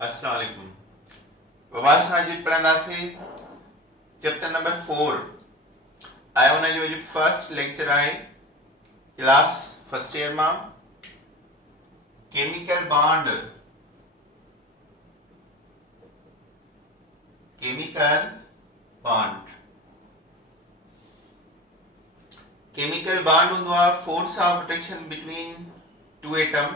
अस्सलाम वालेकुम। प्रवास आज पढ़ंदासीं चैप्टर नंबर 4। आयो हुन जो अॼु फर्स्ट लेक्चर आहे क्लास फर्स्ट ईयर मां। केमिकल बॉन्ड केमिकल बॉन्ड हूंदो आहे force of attraction between two atom.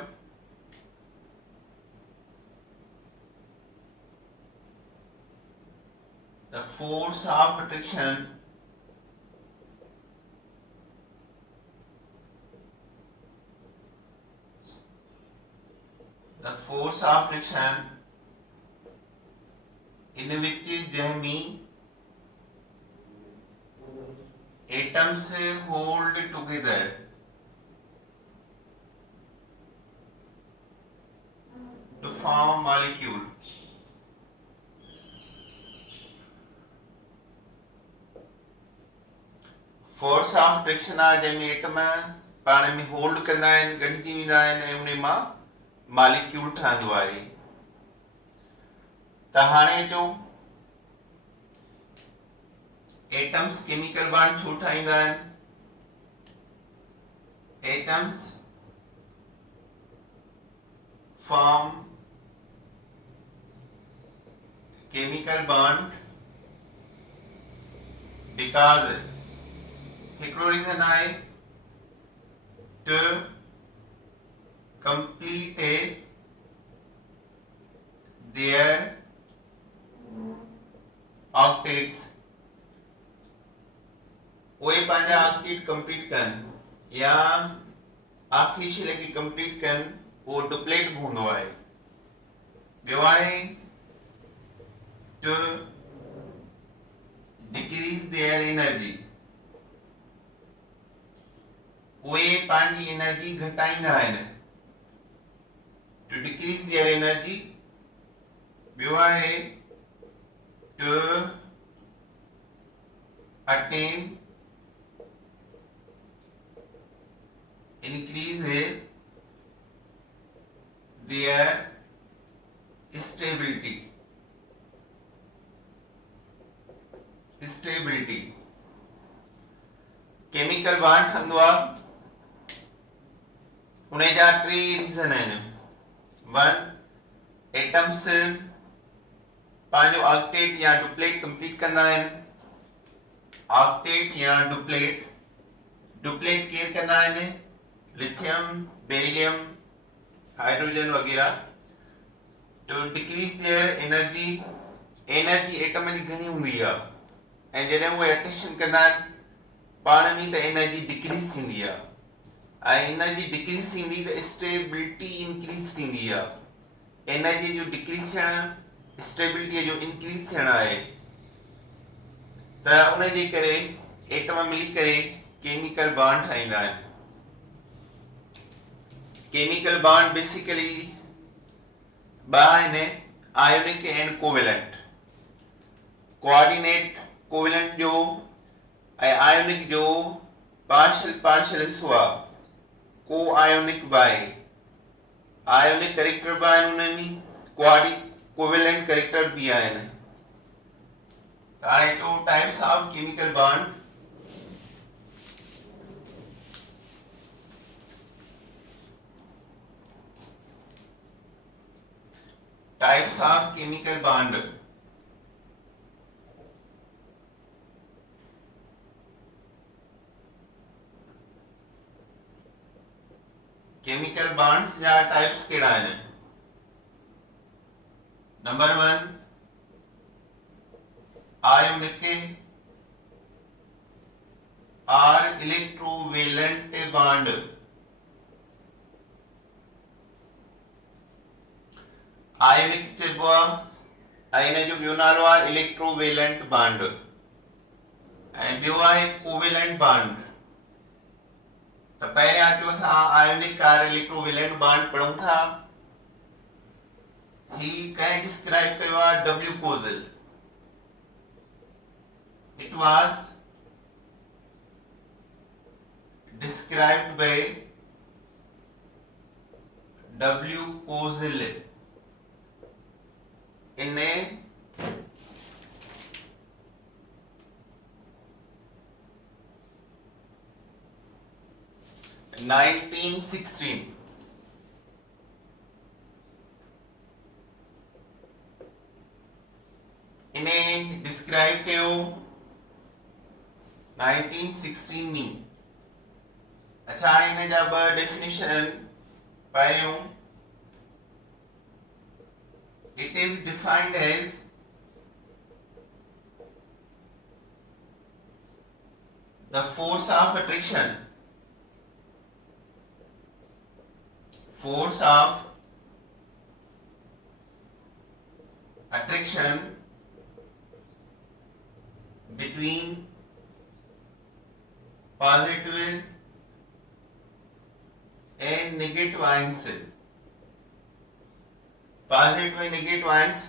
The force of attraction in which जहमी atoms hold together to form molecule। Force of attraction आहे जंहिंमें एटम पाण में hold कंदा आहिनि, गॾिजी वेंदा आहिनि ऐं उन मां मॉलिक्यूल ठहंदो आहे। त हाणे जो एटम्स केमिकल बॉन्ड छो ठाहींदा आहिनि? Atoms form chemical bond because हिकिड़ो रीजन आहे टू कंप्लीट देयर ऑक्टेट्स। उहे पंहिंजा ऑक्टेट कंप्लीट कनि या आखिरी शइ खे कंप्लीट कनि, उहो डुप्लेट बि हूंदो आहे। ॿियो आहे टू डिक्रीज देयर एनर्जी। उहे पंहिंजी एनर्जी घटाईंदा आहिनि, टू डिक्रीज देयर एनर्जी। ॿियो आहे to attain increase their stability. Chemical bond ठहंदो आहे, उन जा टे रीजन आहिनि। वन, एटम्स पंहिंजो ऑक्टेट या डुप्लेट कंप्लीट कंदा आहिनि। ऑक्टेट या डुप्लेट केर कंदा आहिनि? लिथियम, बेरिलियम, हाइड्रोजन वग़ैरह। To decrease their energy atom जी घणी हूंदी आहे ऐं जॾहिं उहे अट्रैक्शन कंदा आहिनि पाण में त एनर्जी डिक्रीज थींदी आहे ऐं एनर्जी डिक्रीज थींदी त स्टेबिलिटी इंक्रीज थींदी आहे। एनर्जी जो डिक्रीज थियणु स्टेबिलिटीअ जो इंक्रीज थियणु आहे। त उन जे करे एटम मिली करे केमिकल बॉन्ड ठाहींदा आहिनि। केमिकल बॉन्ड बेसिकली ॿ आहिनि, ionic and covalent. Coordinate covalent जो ऐं आयोनिक जो पार्शियल हिस्सो आहे। को आयोनिक बाय आयोनिक कैरेक्टर बि आहिनि उन में, कोवेलेंट कैरेक्टर भी आहिनि। हाणे जो types of chemical bond. Types of chemical bond. Chemical bonds या टाइप्स कहिड़ा आहिनि? नंबर 1, आयोनिक और इलेक्ट्रोवेलेंट बॉन्ड। आयोनिक चइबो आहे ऐं इन जो ॿियो नालो आहे इलेक्ट्रोवेलेंट बॉन्ड ऐं ॿियो आहे कोवेलेंट बॉन्ड। त पहिरियां जो असां आयोनिक और इलेक्ट्रोवेलेंट बॉन्ड पढ़ूं था। ही कंहिं डिस्क्राइब कयो आहे? W Kossel. It was described by W. Kozil. in 1916 इन्हें डिस्क्राइब कयो 1916 में। अच्छा इन जा ब डेफिनेशन पहिरियों it is defined as the force of attraction between positive and negative ions. Positive and negative ions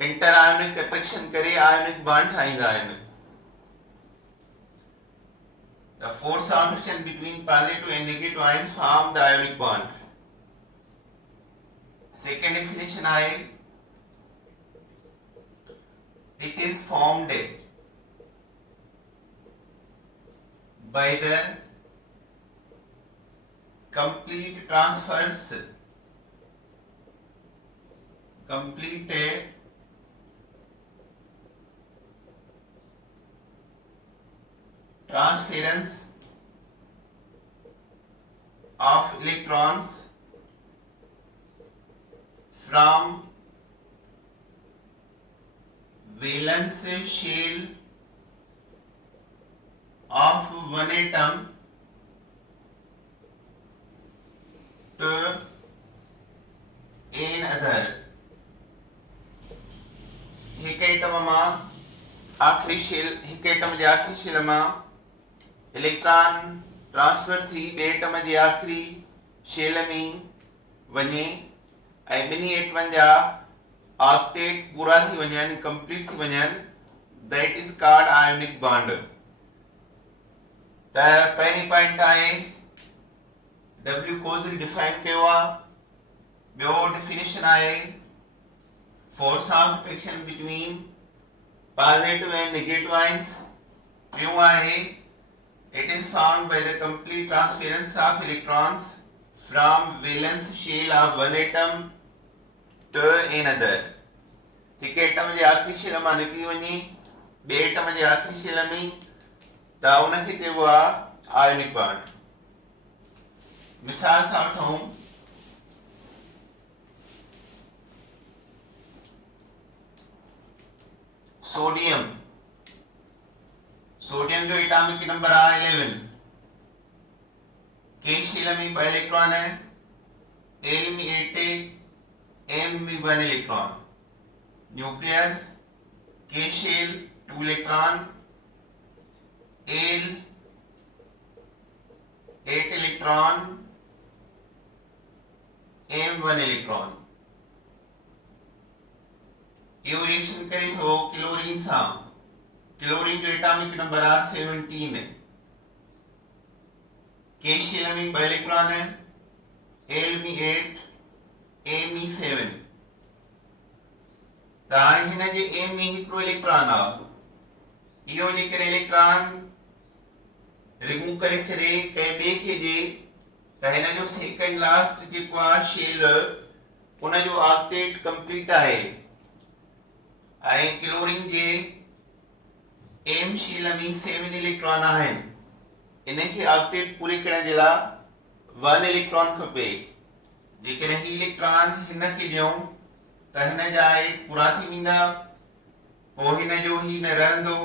inter ionic attraction करे ionic bond ठाहींदा आहिनि। The force of attraction between positive and negative ions form the ionic bond. Second definition आहे it is formed by the complete transference of electrons from valence shell of one atom to another. हिक atom मां आखिरी shell हिक atom जे आखिरी shell मां electron transfer थी ॿिए atom जे आखिरी शेल में वञे ऐं ॿिन्ही एटमनि जा ऑक्टेट पूरा थी वञनि कंप्लीट थी वञनि that is called ionic bond. त पहिरीं पॉइंट आहे डब्ल्यू कोज़ल डिफाइन कयो आहे। ॿियो डेफिनेशन आहे force of attraction between positive and negative ions. टियों आहे it is found by the complete transference of electrons from valence shell of one atom to another. हिक एटम जे आखिरी शेल मां निकिरी वञे ॿिए एटम जे आखिरी शेल में त उनखे चइबो आहे आयोनिक बॉन्ड। मिसाल था वठूं सोडियम जो एटॉमिक नंबर आहे 11 के शेल में 2 इलेक्ट्रॉन है एल में 8 एम में 1 इलेक्ट्रॉन। न्यूक्लियस के shell 2 electron L 8 electron M 1 electron. यो रिएक्शन करे तो क्लोरीन सां क्लोरीन जो एटॉमिक नंबर आ 17 के शेल में 2 इलेक्ट्रॉन है एल में 8 एम में 7। त हाणे हिन जे एम में हिकिड़ो इलेक्ट्रॉन आ इहो जेकर इलेक्ट्रॉन रिमूव करे छॾे कंहिं ॿिए खे ॾे त हिन जो सेकंड लास्ट जेको आहे शेल उन जो ऑक्टेट कंप्लीट आहे ऐं क्लोरीन जे एम शेल में 7 इलेक्ट्रॉन आहिनि। इनखे ऑक्टेट पूरे करण जे लाइ 1 इलेक्ट्रॉन खपे। जेकॾहिं ही इलेक्ट्रॉन हिन खे ॾियूं त हिन जा 8 पूरा थी वेंदा पोइ हिन जो ही न रहंदो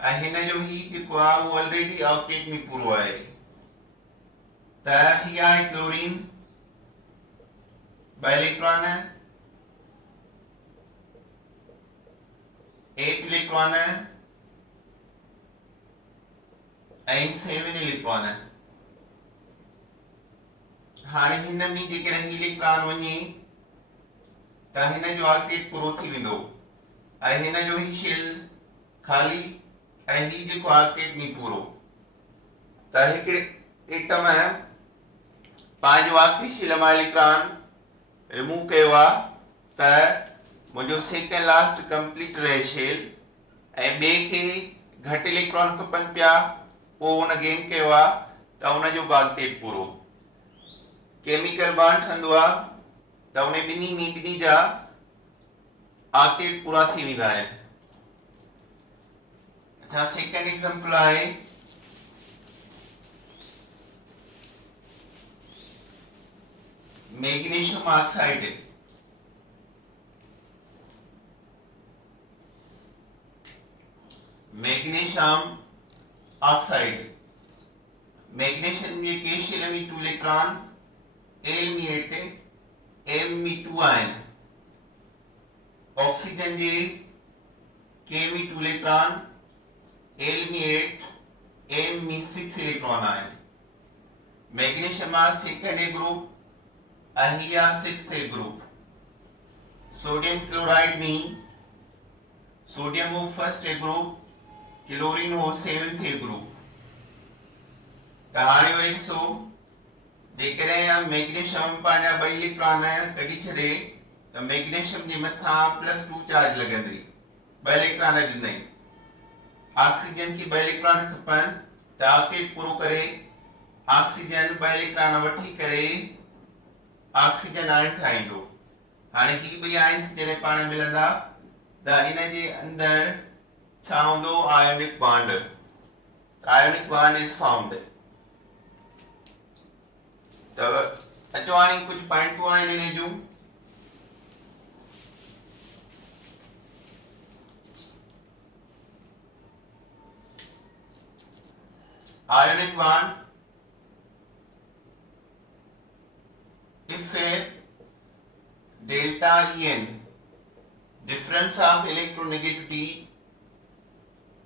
ऐं हिन जो ही जेको आहे उहो ऑलरेडी ऑक्टेट में पूरो आहे। त ही आहे क्लोरीन 2 इलेक्ट्रॉन 8 इलेक्ट्रॉन ऐं 7 इलेक्ट्रॉन। हाणे हिन में जेकॾहिं ही इलेक्ट्रॉन वञे त हिन जो ऑक्टेट पूरो थी वेंदो ऐं हिन जो ही शेल खाली ऐं ही जेको ऑक्टेट में पूरो। त हिकिड़े एटम पंहिंजो आखिरी शेल मां इलेक्ट्रॉन रिमूव कयो आहे त मुंहिंजो सेकेंड लास्ट कंप्लीट रहे शेल ऐं ॿिए खे घटि इलेक्ट्रॉन खपनि पिया, पोइ हुन गेन कयो आहे त हुनजो ऑक्टेट पूरो। केमिकल बॉन्ड ठहंदो आहे त उन ॿिन्ही जा ऑक्टेट पूरा थी वेंदा आहिनि। अच्छा, सेकेंड एग्जांपल आहे magnesium oxide. Magnesium oxide, magnesium जे के शेल में 2 इलेक्ट्रॉन Al-8 Am2 आहिनि। ऑक्सीजन जे के में 2 इलेक्ट्रॉन Al-8 Am6 इलेक्ट्रॉन आहिनि। मैग्नीशियम आ सेकंड ए ग्रुप, अहिया 6th A group. Sodium chloride में सोडियम हो फर्स्ट ए ग्रुप, क्लोरीन हो 7th ए ग्रुप। त हाणे वरी ॾिसो, जेकॾहिं मैग्नीशियम पंहिंजा 2 इलेक्ट्रॉन कढी छॾे त मैग्नीशियम जे मथां +2 चार्ज लॻंदी, 2 इलेक्ट्रॉन ॾिनई। ऑक्सीजन खे 2 इलेक्ट्रॉन खपनि त ऑक्टेट पूरो करे ऑक्सीजन 2 इलेक्ट्रॉन वठी करे ऑक्सीजन आयन ठाहींदो। हाणे ही 2 आयन्स जॾहिं पाण मिलंदा त इन जे अंदर छा हूंदो? Ionic bond. Ionic bond is formed. त अचो हाणे कुछ पॉइंटूं आहिनि इन जूं। ionic bond, if a delta En, difference of electronegativity,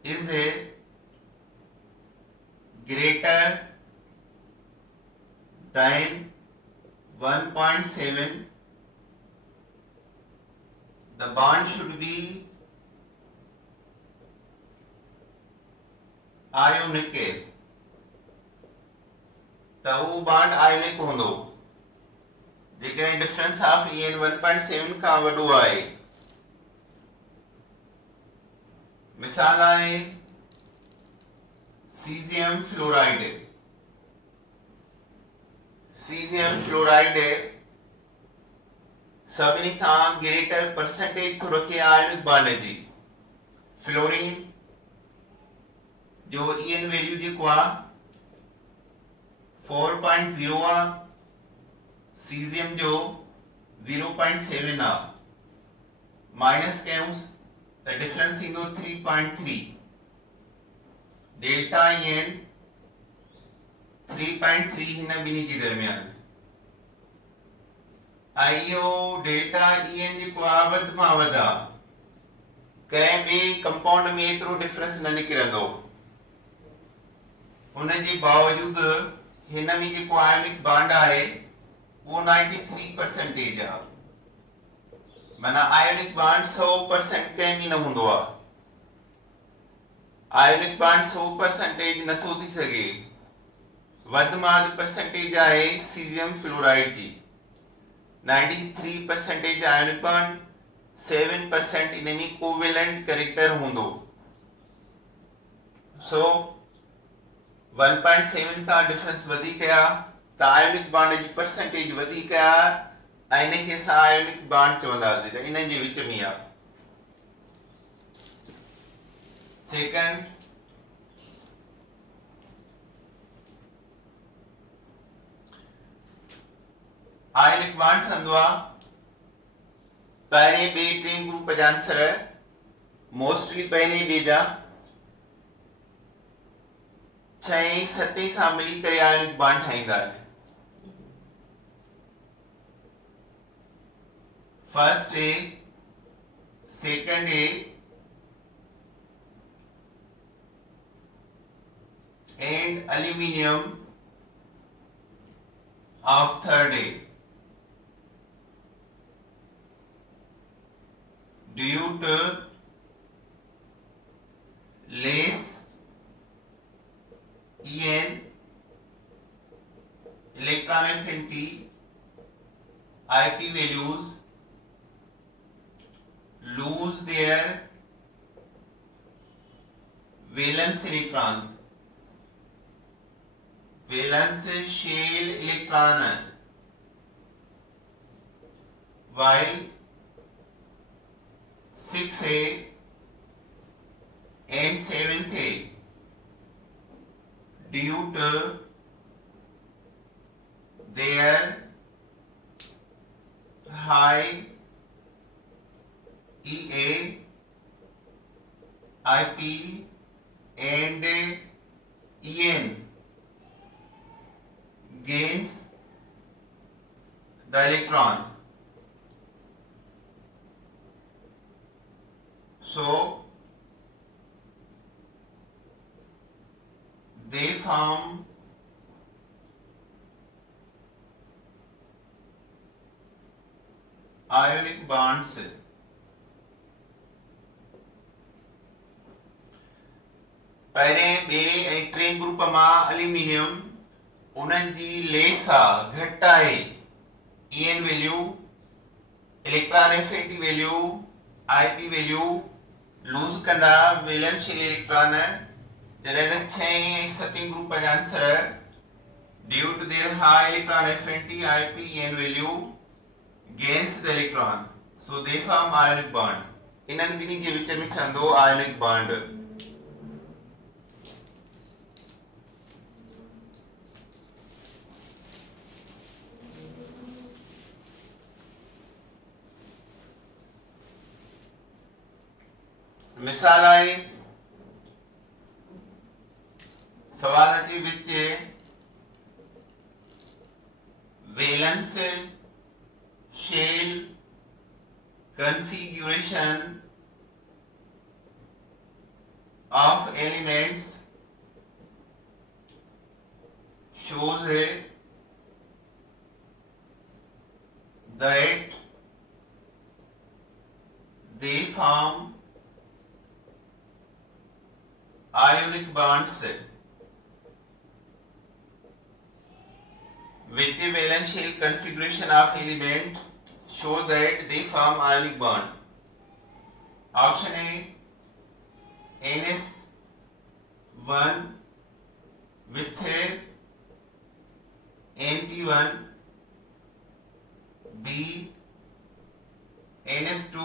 is a greater than 1.7, the bond should be ionic। त उहो बॉन्ड आयोनिक हूंदो जेकॾहिं डिफरेंस ऑफ En 1.7 खां वॾो आहे। मिसाल आहे सीज़ियम फ्लोराइड। सीज़ियम फ्लोराइड सभिनी खां ग्रेटर परसेंटेज थो रखे आयोनिक बॉन्ड जी। फ्लोरीन जो En वैल्यू जेको आहे 4.0 आ, सीज़ियम जो 0.7 आ। माइनस कयूं त डिफरेंस ईंदो 3.3। डेल्टा En 3.3 हिन ॿिन्ही जे दरमियान। ऐं इहो डेल्टा En जेको आहे वधि मां वधि आहे, कंहिं ॿिए कंपाउंड में एतिरो डिफरेंस न निकिरंदो। उन जे बावजूदि हिन में जेको आयोनिक बॉन्ड आहे वो 93% आहे। माना आयोनिक बॉन्ड 100% कंहिं में न हूंदो आहे। आयोनिक बॉन्ड 100% नथो थी सघे। वधि में वधि परसेंटेज आहे सीज़ियम फ्लोराइड जी। 93% आयोनिक बॉन्ड, 7% इन में कोवेलेंट कैरेक्टर हूंदो। सो 1.7 का डिफरेंस वधीक आहे त आयोनिक बॉन्ड जी परसेंटेज वधीक आहे ऐं इन खे असां आयोनिक बॉन्ड चवंदासीं त इन जे विच में आहे। सेकंड, आयोनिक बॉन्ड ठहंदो आहे पहिरें ॿिए टे ग्रुप जा आंसर मोस्टली पहिरें ॿिए जा 6 7 सां मिली करे आयोनिक बॉन्ड ठाहींदा आहिनि। First A, second A and aluminium of third A due to less En electron affinity, IP values lose their valence electron, valenshell electron, while 6A and 7th A due to their high EA, IP and EN gains the electron. So they form ionic bonds. पहिरें बे ऐं टे group मां aluminium उन्हनि जी less आहे घटि आहे EN value, electron affinity value, IP value lose कंदा valence electron जॾहिं त 6 ऐं 7 ग्रुप जा answer due to their high electron affinity IP EN value gains the electron, so they form ionic bond. इन्हनि ॿिन्ही जे विच में ठहंदो ionic bond. मिसाल आहे सवाल जे विच valence shell configuration of elements shows that they form ionic bonds with the valence configuration of element show that they form ionic bond. Option A NS1 with NP1, B NS2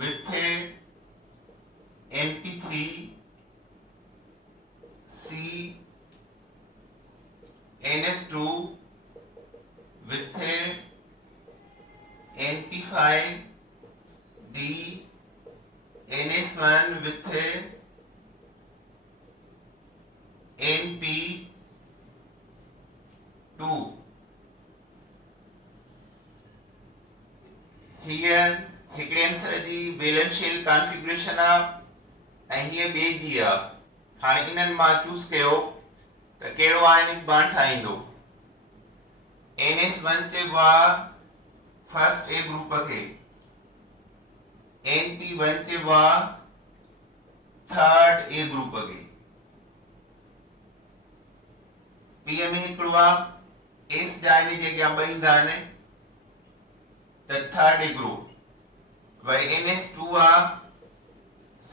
with NP3, C NS2 with NP5, D NS1 with NP2. Here हिकिड़े answer जी वैलेंशियल configuration आहे ऐं हीअ ॿिए जी आहे. हाणे इन्हनि मां choose कयो त कहिड़ो आयनिक बॉन्ड ठाहींदो. NS1 चइबो आहे फर्स्ट ए ग्रुप के, NP1 चइबो आहे थर्ड ए ग्रुप के, P में हिकिड़ो आहे S जा इन जे अॻियां ॿ ईंदा आहिनि त third A group, worry NS2 आहे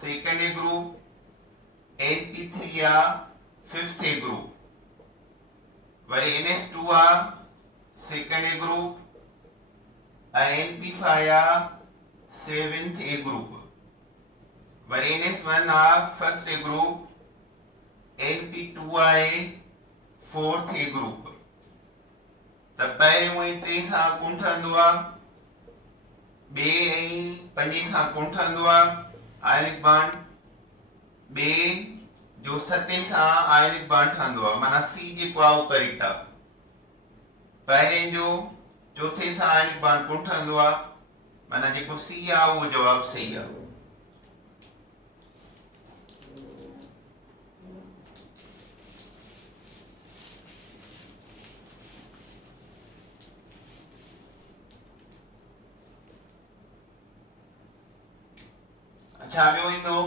सेकंड ए ग्रुप, NP3 आहे फिफ्थ ए ग्रुप, वरी NS2 आहे सेकंड ए ग्रुप ऐं NP5 आहे seventh A group, worry NS1 आहे फर्स्ट ए ग्रुप, NP2 आहे फोर्थ ए ग्रुप. त पहिरियों ऐं टे सां कोन ठहंदो आहे, ॿिए ऐं पंजे सां कोन ठहंदो आहे आयनिक बॉन्ड, ॿिए जो सते सां आयनिक बॉन्ड ठहंदो आहे. माना C जेको आहे उहो करेक्ट आहे. पहिरें जो चौथे सां आयनिक बॉन्ड कोन ठहंदो आहे, माना जेको C आहे उहो जवाब सही आहे. अच्छा ॿियो ईंदो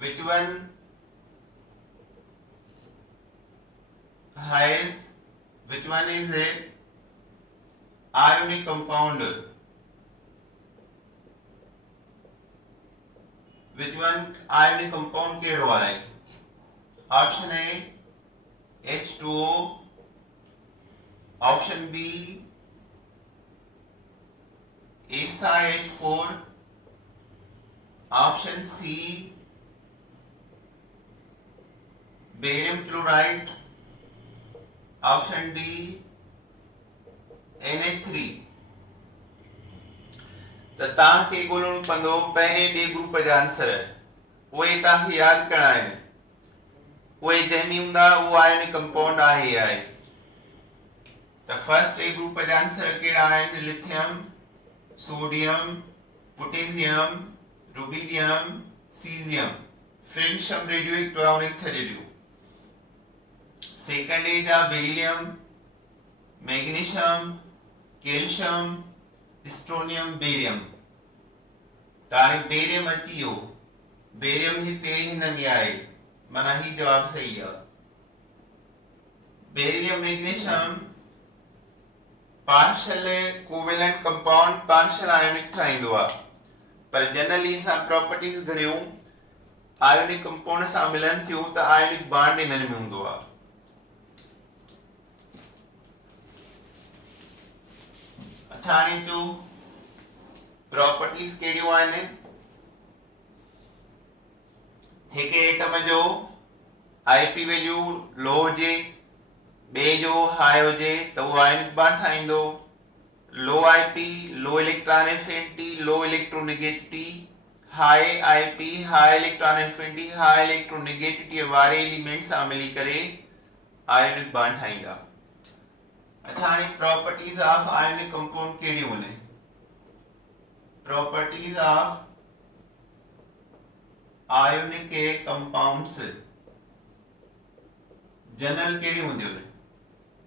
which one has which one is a ionic compound? Which one ionic compound कहिड़ो आहे? Option A H2O, option B SiH4, option C barium chloride, option D NH3। त तव्हांखे ॻोल्हणो पवंदो पहिरें ॿिए ग्रुप जा आंसर, उहे तव्हांखे यादि करणा आहिनि, उहे जंहिंमें हूंदा उहो आयोनिक कंपाउंड आहे आहे। त फर्स्ट ए ग्रुप जा आंसर कहिड़ा आहिनि? Lithium, sodium, potassium, rubidium, caesium. Friendship radioactive आहे उनखे छॾे ॾियो। सेकंड ए जा beryllium, magnesium, calcium, strontium, barium. त हाणे बेरियम अची वियो, बेरियम हिते हिन में आहे, माना ही जवाब सही आहे। Beryllium magnesium partial covalent compound, partial ionic ठाहींदो आहे, पर जनरली असां प्रॉपर्टीज घणियूं आयोनिक कंपाउंड सां मिलन थियूं त आयोनिक बॉन्ड इन्हनि में हूंदो आहे। अच्छा, हाणे जो प्रॉपर्टीज कहिड़ियूं आहिनि? हिकु एटम जो आईपी वैल्यू लो हुजे, ॿिए जो हाई हुजे त उहो आयोनिक बॉन्ड ठाहींदो। Low IP, low electron affinity, low electronegativity, high IP, high electron affinity, high electronegativity वारे एलिमेंट सां मिली करे आयोनिक बॉन्ड ठाहींदा। अच्छा, हाणे प्रॉपर्टीज ऑफ आयोनिक कंपाउंड कहिड़ियूं आहिनि? Properties of ionic compounds general कहिड़ियूं हूंदियूं आहिनि?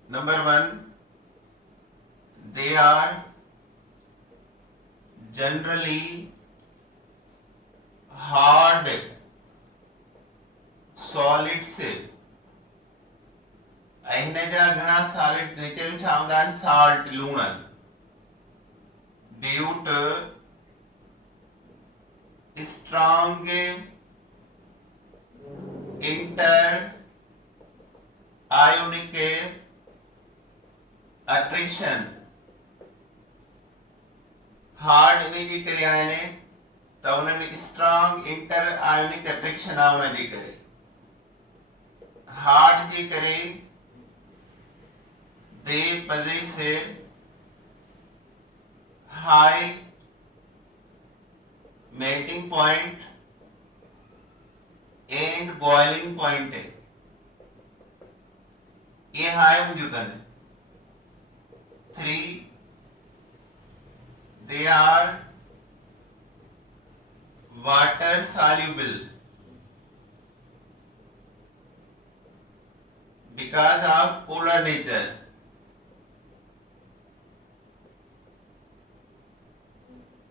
Number 1, they are generally hard solids। ऐं हिन जा घणा सॉलिड नेचर छा हूंदा आहिनि? साल्ट, लूण। Due to strong inter ionic attraction. Hard इन जे करे आहिनि त उन्हनि स्ट्रॉन्ग इंटर आयोनिक अट्रैक्शन आहे उन जे करे। हार्ड जे करे they possess high melting point and boiling point। ये हाई होंगी उतने। 3, they are water soluble because of polar nature।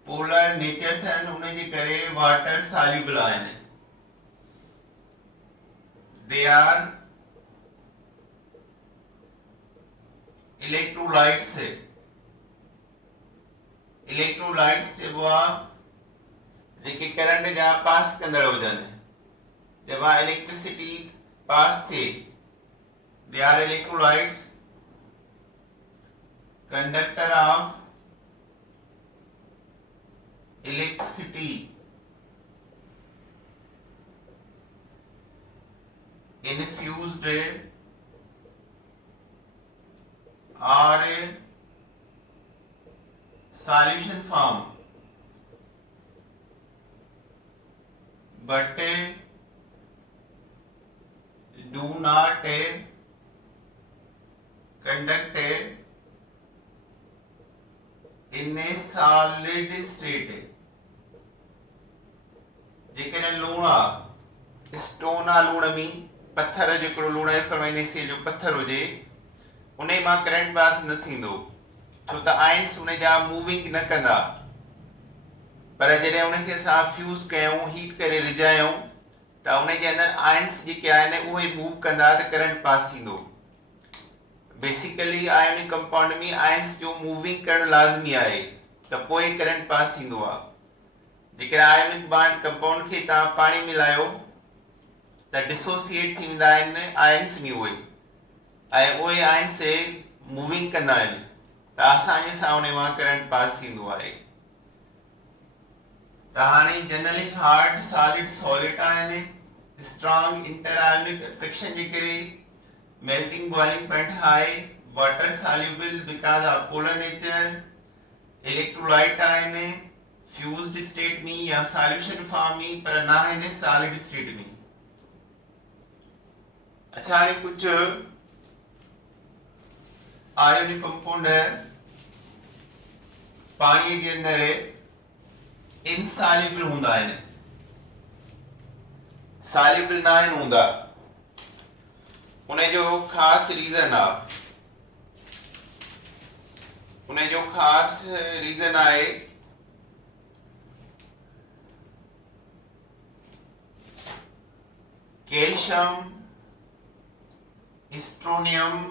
Polar nature थियनि उन जे करे वाटर सॉल्युबल आहिनि। दे आर इलेक्ट्रोलाइट्स। इलेक्ट्रोलाइट्स चइबो आहे जेके करंट जा पास कंदड़ हुजनि। जब इलेक्ट्रिसिटी पास थिए, they are electrolytes, conductor of electricity। infused or solution form, but do not conduct in a solid state। जेकॾहिं लूण आहे, स्टोन आहे, लूण में पत्थर जेको लूण से जो पत्थर हुजे उन मां करंट पास न थींदो, छो त आयन्स उन जा मूविंग न कंदा। पर जॾहिं उनखे असां फ्यूज़ कयूं, हीट करे रिझायूं त उन जे अंदरि आयन्स जेके आहिनि उहे मूव कंदा त करंट पास थींदो। बेसिकली आयोनिक कंपाउंड में आयन्स जो मूविंग करण लाज़मी आहे त पोइ करंट पास थींदो आहे। जेकर आयोनिक बॉन्ड कंपाउंड खे तव्हां पाणी मिलायो त डिसोसिएट थी वेंदा आहिनि आयन्स में उहे, ऐं उहे आयन्स मूविंग कंदा आहिनि त आसानीअ सां उन मां करंट पास थींदो आहे। त हाणे जनरली हार्ड सॉलिड सॉलिड आहिनि, स्ट्रॉन्ग इंटर आयोनिक अट्रैक्शन जे करे melting boiling point high, water soluble because of polar nature, electrolyte ion fused state में या solution form में पर ना है solid state में। अच्छा ये कुछ आयोनिक कंपाउंड है पानी के अंदर insoluble होता है, soluble ना होता, उन्हें जो खास रीजन आ, उन्हें जो खास रीजन आए calcium, strontium,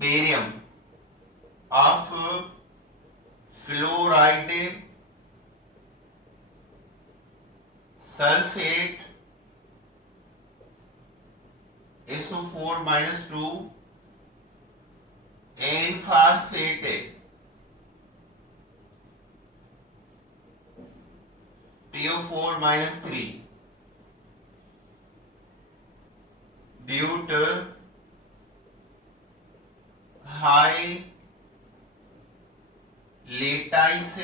barium of fluoride, sulphate SO4-2 and phosphate PO4-3 due to high lattice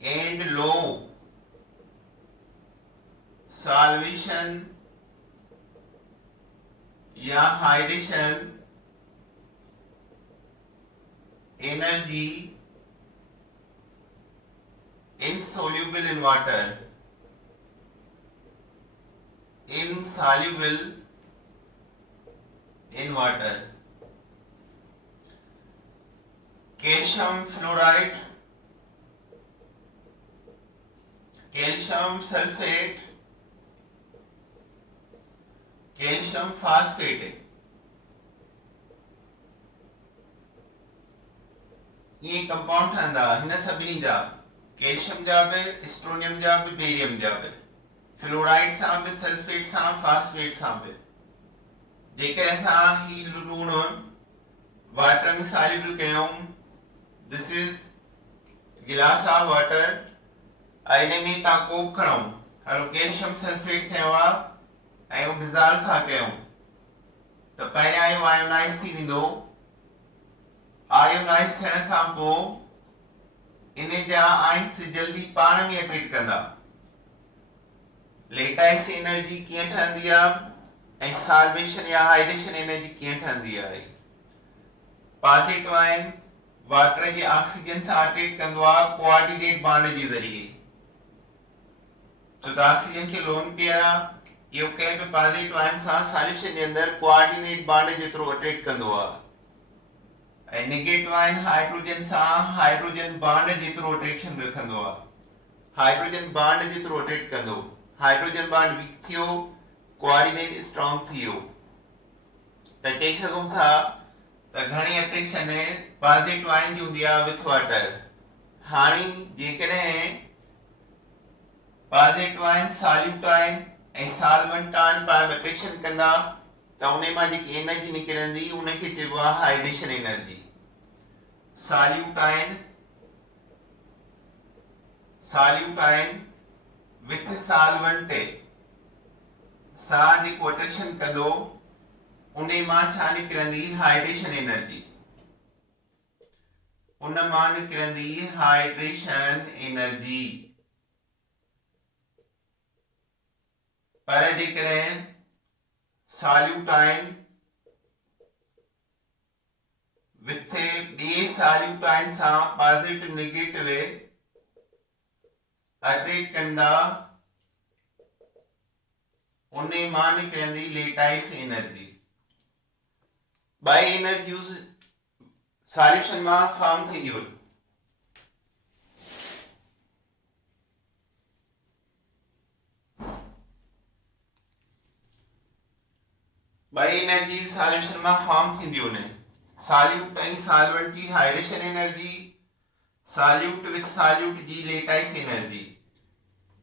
and low solvation या hydration energy insoluble in water, insoluble in water, calcium fluoride, calcium sulfate, calcium phosphate, ये compound ठहंदा हिन सभिनी जा, calcium जा बि, स्ट्रोनियम जा बि, barium जा बि, fluoride सां बि, सल्फेट सां, फास्फेट सां बि। जेकर असां ही लूणु वाटर में सॉल्युबल कयूं, दिस इज गिलास ऑफ वाटर, इन में तव्हां कोक खणो, हलो कैल्शियम सल्फेट खयो आहे ऐं डिज़ॉल्व था कयूं त पहिरियां इहो आयोनाइज़ थी वेंदो, आयोनाइज़ थियण खां पोइ इन जा आयन्स जल्दी पाण में अट्रैक्ट कंदा। लेटाइस एनर्जी कीअं ठहंदी आहे ऐं सॉल्वेशन या हाइड्रेशन एनर्जी कीअं ठहंदी आहे। पॉजिटिव आयन वाटर जे ऑक्सीजन सां अट्रैक्ट कंदो आहे कोऑर्डिनेट बॉन्ड जे ज़रिए, छो त ऑक्सीजन खे लोन पेयर आहे, यो कंहिं बि पॉजिटिव आयन सां सॉल्यूशन जे अंदर कोऑर्डिनेट बॉन्ड जेतिरो अट्रैक्ट कंदो आहे, ऐं नेगेटिव आयन हाइड्रोजन सां हाइड्रोजन बॉन्ड जेतिरो अट्रैक्शन रखंदो आहे, हाइड्रोजन बॉन्ड जेतिरो अट्रैक्ट कंदो, हाइड्रोजन बॉन्ड वीक थियो, कोऑर्डिनेट स्ट्रांग थियो, त चई सघूं था त घणी अट्रैक्शन पॉजिटिव आयन जी हूंदी आहे विथ वाटर। हाणे जेकॾहिं पॉजिटिव आयन सॉल्यूट आयन ऐं सॉल्वेंट आयन पाण में अट्रैक्शन कंदा त उन मां जेकी एनर्जी निकिरंदी उन खे चइबो आहे hydration energy. Solute ion with solvent सां जेको अट्रैक्शन कंदो उन मां छा निकिरंदी, हाइड्रेशन एनर्जी, उन मां निकिरंदी हाइड्रेशन एनर्जी। पर जेकॾहिं सॉल्यूट आयन विथ ॿिए सॉल्यूट आयन सां पॉजिटिव नेगेटिव अट्रैक्ट कंदा उन मां निकिरंदी lattice energy. By energies solution मां फॉर्म थींदियूं। ॿई एनर्जी सॉल्यूशन में फॉर्म थींदियूं आहिनि सॉल्यूट ऐं सॉल्वेंट जी hydration energy solute with solute जी लेटाइस एनर्जी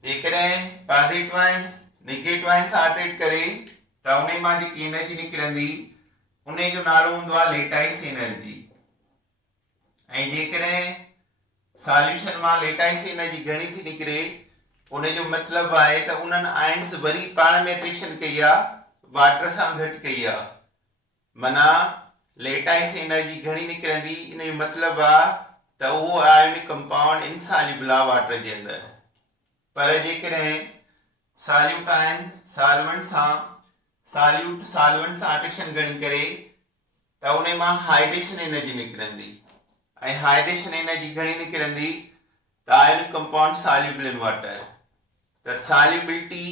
जेकॾहिं पॉजिटिव आहिनि नेगेटिव आहिनि सां ऑपरेट करे त उन मां जेकी एनर्जी निकिरंदी उन जो नालो हूंदो आहे लेटाइस एनर्जी ऐं जेकॾहिं सॉल्यूशन मां लेटाइस एनर्जी घणी थी निकिरे उन जो मतिलबु आहे त उन्हनि आयन्स वरी पाण में एट्रेक्शन कई आहे वाटर सां घटि कई आहे माना लेटाइस एनर्जी घणी निकिरंदी इन जो मतिलबु आहे त उहो आयोनिक कंपाउंड इनसॉल्युबल आहे वाटर जे अंदरि पर जेकॾहिं सॉल्यूट आहिनि सॉल्वेंट सां एट्रेक्शन घणी करे त उन मां हाइड्रेशन एनर्जी निकिरंदी ऐं हाइड्रेशन एनर्जी घणी निकिरंदी त ionic compound soluble in water त सॉल्युबिलिटी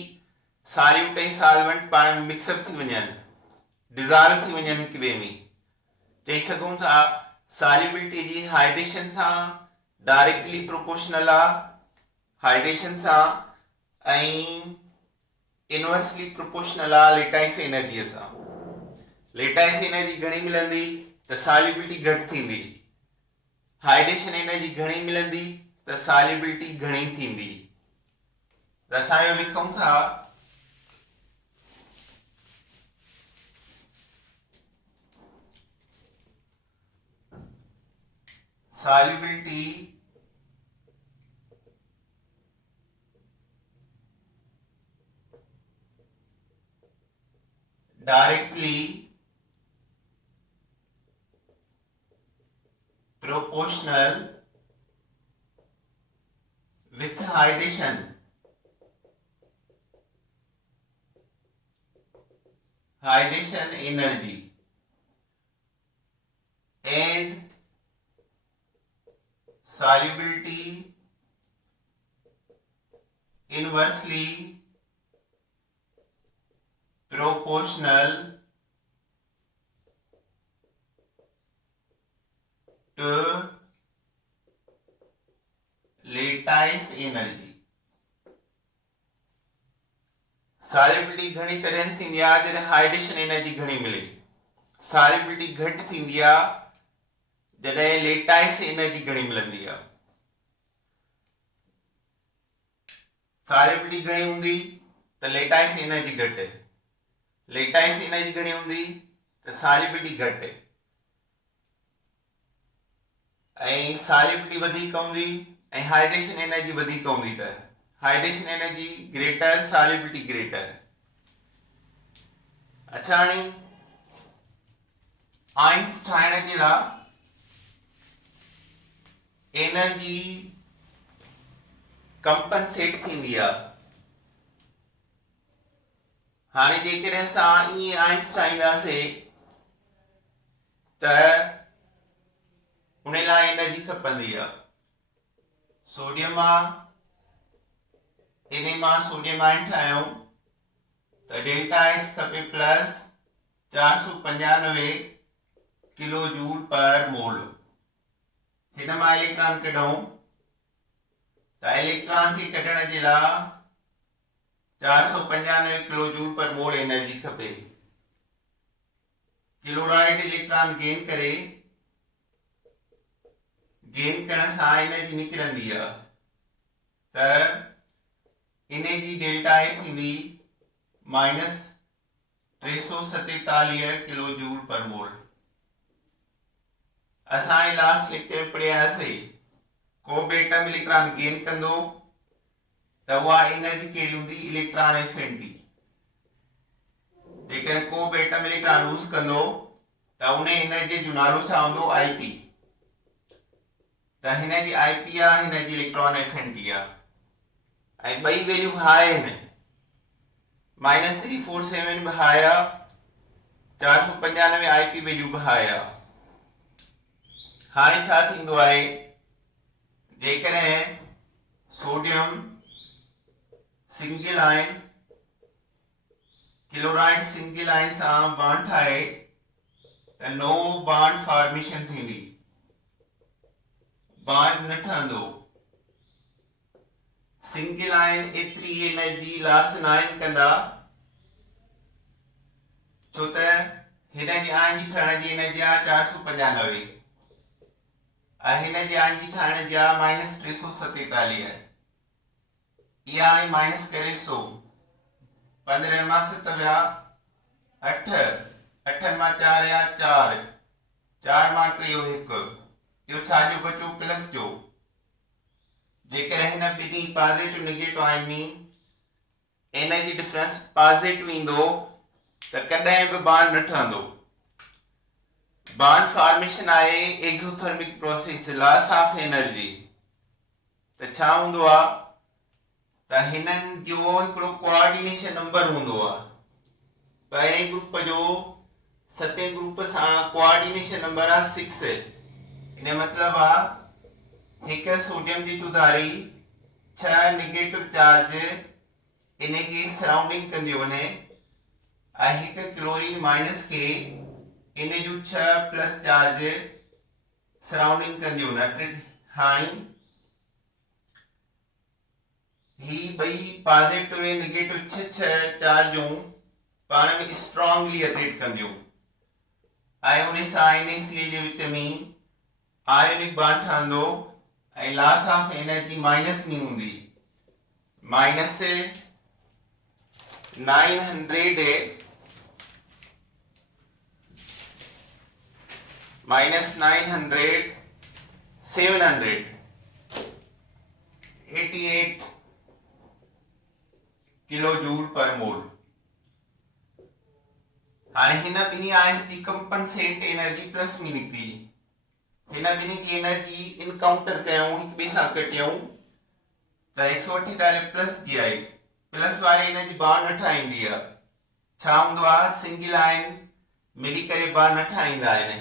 सॉल्यूट ऐं सॉल्वेंट पाण में मिक्सअप थी वञनि डिज़ॉल्व थी वञनि हिक ॿिए में चई सघूं था सॉल्युबिलिटी जी हाइड्रेशन सां डायरेक्टली प्रोपोर्शनल आहे हाइड्रेशन सां ऐं इनवर्सली प्रोपोर्शनल आहे लेटाइस एनर्जीअ सां लेटाइस एनर्जी घणी मिलंदी त सॉल्युबिलिटी घटि थींदी हाइड्रेशन एनर्जी घणी मिलंदी त सॉल्युबिलिटी घणी थींदी त असां इहो लिखूं था solubility directly proportional with hydration energy and solubility inversely proportional to lattice energy solubility घणी तरह थींदी आहे जॾहिं हाइड्रेशन एनर्जी घणी मिले सॉल्युबिलिटी घटि थींदी आहे जॾहिं लेटाइस एनर्जी घणी मिलंदी आहे सॉल्युबिलिटी घणी हूंदी त लेटाइस एनर्जी घटि लेटाइस एनर्जी घणी हूंदी त सॉल्युबिलिटी घटि ऐं सॉल्युबिलिटी वधीक हूंदी ऐं हाइड्रेशन एनर्जी वधीक हूंदी त hydration energy greater solubility greater अच्छा हाणे आयन्स ठाहिण जे लाइ एनर्जी कंपनसेट थींदी आहे हाणे जेकॾहिं असां ईअं आयन्स ठाहींदासीं त उन लाइ एनर्जी खपंदी आहे सोडियम आहे इन मां सोडियम आयन ठाहियूं त डेल्टा एच खपे प्लस 495 किलो जूल पर मोल हिन मां इलेक्ट्रॉन कढूं त इलेक्ट्रॉन खे कढण जे लाइ 495 किलो जूल पर मोल एनर्जी खपे क्लोराइड इलेक्ट्रॉन गेन करण सां एनर्जी निकिरंदी आहे त इन जी डेल्टा ए थींदी -347 किलो जूल पर मोल असां लास्ट लेक्चर में पढ़ियासीं को बि एटम इलेक्ट्रॉन गेन कंदो त उहा एनर्जी कहिड़ी हूंदी इलेक्ट्रॉन एफिनिटी जेकॾहिं को बि एटम इलेक्ट्रॉन लूज़ कंदो त उन एनर्जी जो नालो छा हूंदो आईपी त हिन जी आईपी आहे हिन जी इलेक्ट्रॉन एफिनिटी आहे ऐं ॿई वैल्यू हाई आहिनि -347 भी हाई आहे 495 आईपी वैल्यू भी हाई आहे हाणे छा थींदो आहे जेकॾहिं sodium single ion chloride single ion सां बॉन्ड ठाहे त नो बॉन्ड फॉर्मेशन थींदी बॉन्ड न ठहंदो सिंगल आयन एतिरी एनर्जी लॉस न कंदा छो त हिन जी आयन जी ठहण जी एनर्जी आहे 495 ऐं हिन जी आयन जी ठाहिण जी आहे -347 इहा हाणे माइनस करे 100 15 मां 7 विया 8 8 मां 4 या 4 4 मां 3 1 इहो छा जो बचो प्लस जो जेकर हिन ॿिन्ही पॉजिटिव नेगेटिव आयन में एनर्जी डिफरेंस पॉजिटिव ईंदो त कॾहिं बि बॉन्ड न ठहंदो। बॉन्ड फॉर्मेशन आहे exothermic process loss of energy त छा हूंदो आहे त हिननि जो हिकिड़ो कोऑर्डिनेशन नंबर हूंदो आहे। पहिरें ग्रुप जो 7 ग्रुप सां कोऑर्डिनेशन नंबर आहे 6 इन मतलब आहे हिक सोडियम जी तुधारी 6 नेगेटिव चार्ज इनके सराउंडिंग कंदियूं आहिनि ऐं हिक क्लोरीन माइनस के इन जो 6 प्लस चार्ज सराउंडिंग कंदियूं आहिनि। हाणे ही ॿई पॉजिटिव ऐं नेगेटिव 6 चार्जूं पाण में स्ट्रांगली अट्रैक्ट कंदियूं ऐं उन सां NaCl जे विच में आयोनिक बॉन्ड ठहंदो ऐं लॉस ऑफ एनर्जी माइनस में हूंदी माइनस 900 700 88 किलो जूल पर मोल। हाणे हिन ॿिन्ही आयंस जी कंपनसेट एनर्जी प्लस में निकती हिन ॿिन्ही जी एनर्जी इनकाउंटर कयूं हिक ॿिए सां कटियूं त 148 प्लस जी आई प्लस वारे इन जी बॉन्ड न ठाहींदी आहे छा हूंदो आहे सिंगल आयन मिली करे बॉन्ड न ठाहींदा आहिनि।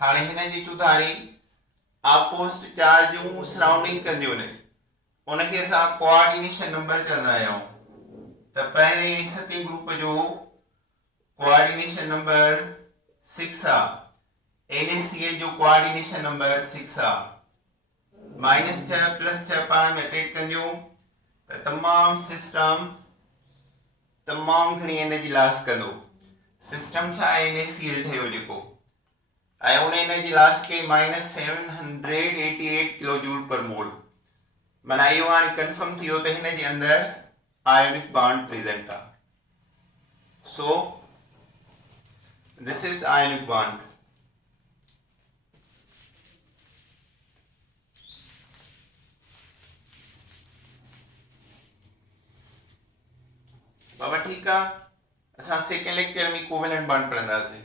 हाणे हिन जी चुधारी ऑपोजिट चार्जूं सराउंडिंग कंदियूं आहिनि उनखे असां कोऑर्डिनेशन नंबर चवंदा आहियूं त पहिरें 7 ग्रुप जो कोऑर्डिनेशन नंबर 6 आहे NaCl जो कोऑर्डिनेशन नंबर 6 आहे -6 + 6 पाण में अट्रैक्ट कंदियूं त तमाम सिस्टम तमाम घणी एनर्जी लॉस कंदो। सिस्टम छा आहे NaCl ठहियो जेको ऐं उन एनर्जी लॉस के -788 किलो जूल पर मोल माना इहो हाणे कंफर्म थियो त हिन जे अंदर आयोनिक बॉन्ड प्रेजेंट आहे। सो this is the ionic bond। बाबा ठीक है असां सेकेंड लेक्चर में कोवेलेंट बॉन्ड पढ़ंदासीं।